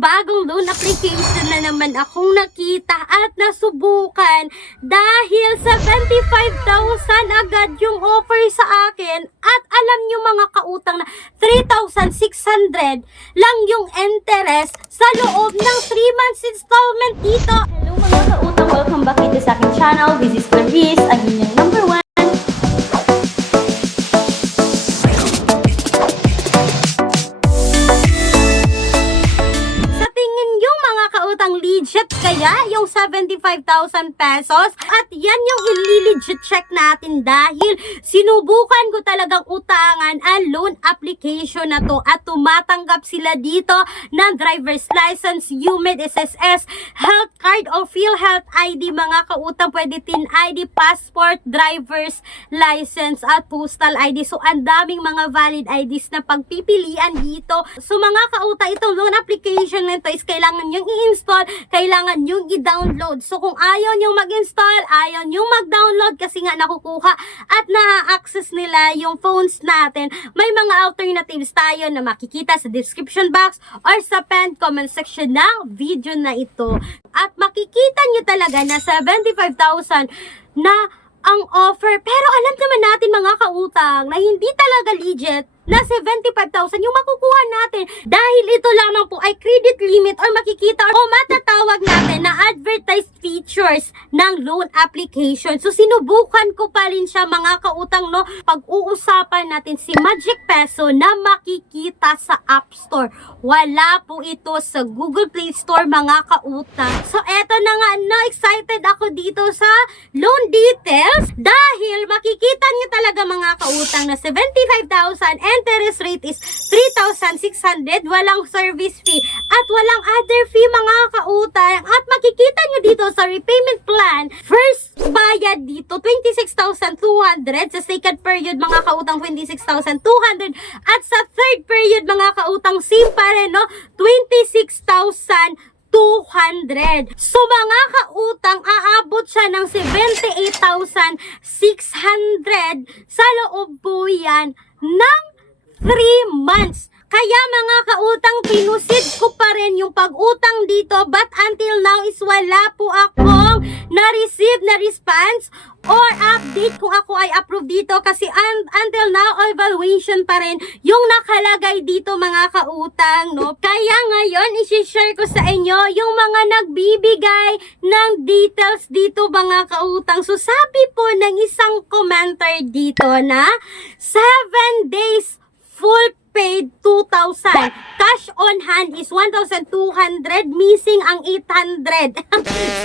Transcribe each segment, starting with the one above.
panibagong loan application na naman akong nakita at nasubukan dahil 75,000 agad yung offer sa akin at alam nyo mga kautang na 3,600 lang yung interest sa loob ng 3 months installment dito. Hello mga kautang, welcome back dito sa aking channel. This is Clarice, ang inyong number 1. Legit kaya yung 75,000 pesos? At yan yung i-legit check natin dahil sinubukan ko talagang utangan ang loan application na to at tumatanggap sila dito ng driver's license, UMID, SSS, health card o PhilHealth ID mga kautang, pwede tin ID, passport, driver's license at postal ID. So ang daming mga valid IDs na pagpipilian dito. So mga kautang, itong loan application na ito is kailangan yung i-install, kailangan yung i-download. So kung ayaw nyong mag-install, ayaw nyong mag-download kasi nga nakukuha at na-access nila yung phones natin, may mga alternatives tayo na makikita sa description box or sa pinned comment section ng video na ito. At makikita nyo talaga na 75,000 na ang offer. Pero alam naman natin mga kautang na hindi talaga legit na 75,000 yung makukuha natin dahil ito lamang po ay credit limit or makikita o matatawag natin na advertised features ng loan application. So sinubukan ko pa rin siya mga kautang, no, pag-uusapan natin si Magic Peso na makikita sa App Store. Wala po ito sa Google Play Store mga kautang. So eto na nga, no, excited ako dito sa loan details dahil makikita niyo talaga mga kautang na 75,000 interest rate is 3,600, walang service fee at walang other fee mga kautang. At makikita nyo dito sa repayment plan, first bayad dito 26,200, sa second period mga kautang 26,200 at sa third period mga kautang same pa rin, no, 26,200. So mga kautang, aabot siya ng 78,600 sa loob po yan ng 3 months. Kaya mga kautang, pinusid ko pa rin yung pag-utang dito but until now is wala po akong na-receive na response or update kung ako ay approve dito kasi until now evaluation pa rin yung nakalagay dito mga kautang, no? Kaya ngayon isi-share ko sa inyo yung mga nagbibigay ng details dito mga kautang. So sabi po ng isang commenter dito na 7 days full paid 2,000. Cash on hand is 1,200. Missing ang 800.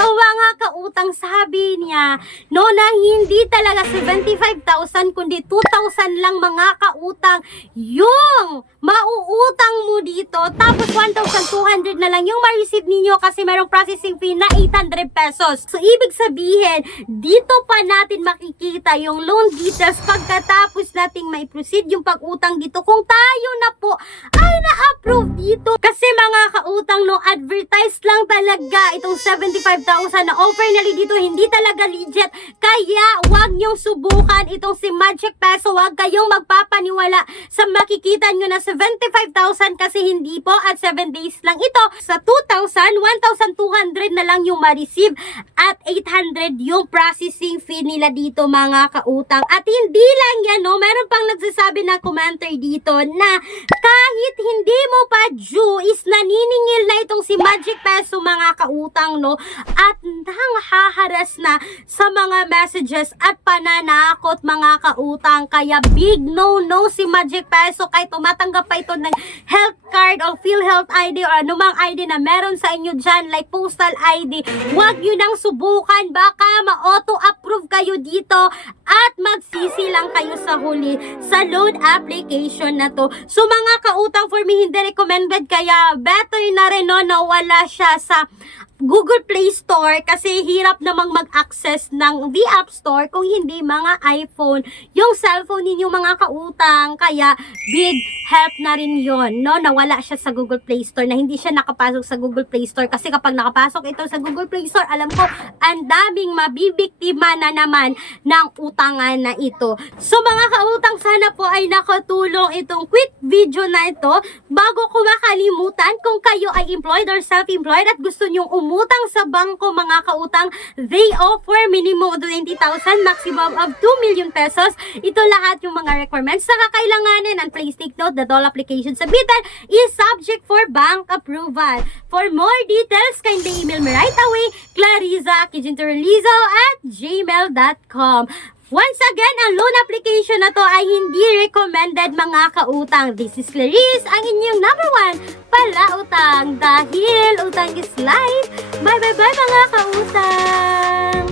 So mga kautang, sabi niya, no, na hindi talaga 75,000 kundi 2,000 lang mga kautang yung mauutang mo dito. Tapos 1,200 na lang yung ma-receive ninyo kasi merong processing fee na 800 pesos. So ibig sabihin, dito pa natin makikita yung loan details pagkatapos nating mai-proceed yung pag-utang dito kung tayo na po ay na-approve dito. Kasi mga kautang, no, advertise lang talaga itong 75,000 na offer na dito, hindi talaga legit. Kaya wag nyong subukan itong si Magic Peso, wag kayong magpapaniwala sa makikita nyo na 75,000 kasi hindi po at 7 days lang ito. Sa 2,000, 1,200 na lang yung ma-receive at 800 yung processing fee nila dito mga kautang. At hindi lang yan, no, meron pang nagsasabi na commenter dito na kahit hindi mo pa due is naniningil na itong si Magic Peso mga kautang, no, at nanghaharas na sa mga messages at pananakot mga kautang. Kaya big no si Magic Peso kahit tumatanggap pa ito ng health card o PhilHealth ID o anumang ID na meron sa inyo dyan like postal ID. Huwag nyo nang subukan, baka ma-auto-approve kayo dito at magsisi lang kayo sa huli sa loan application na to. So mga kautang, for me hindi recommended, kaya better na rin, no, na wala siya sa Google Play Store kasi hirap namang mag-access ng the App Store kung hindi mga iPhone yung cellphone ninyo mga kautang. Kaya big help na rin yon, no, nawala siya sa Google Play Store, na hindi siya nakapasok sa Google Play Store kasi kapag nakapasok ito sa Google Play Store, alam ko ang daming mabibiktima na naman ng utangan na ito. So mga kautang, sana po ay nakatulong itong quick video na ito. Bago ko makalimutan, kalimutan, kung kayo ay employed or self-employed at gusto nyong umutang sa bangko mga kautang, they offer minimum of 20,000, maximum of 2 million pesos. Ito lahat yung mga requirements na kakailanganin, and please take note that all applications submitted is subject for bank approval. For more details, kindly email me right away, clariza@gmail.com. Once again, ang loan application na to ay hindi recommended mga kautang. This is Clarice, ang inyong number 1 palautang. Dahil utang is life. Bye bye bye mga kautang!